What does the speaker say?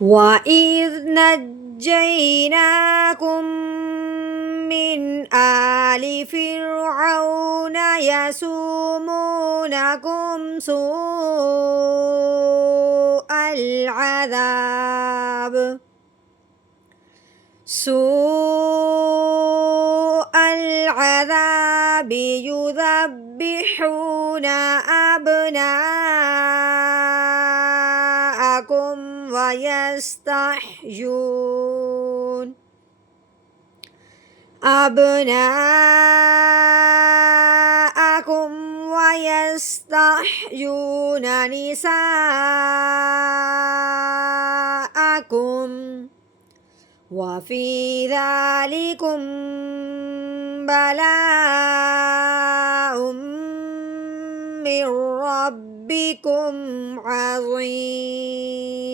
وَإِذْ نَجَّيْنَاكُمْ مِنْ آلِ فِرْعَوْنَ يَسُومُونَكُمْ سُوءَ الْعَذَابِ يُذَبِّحُونَ أَبْنَاءَكُمْ وَيَسْتَحْيُونَ نِسَاءَكُمْ وَفِي ذَلِكُمْ بَلَاءٌ مِّن رَّبِّكُمْ عَظِيمٌ.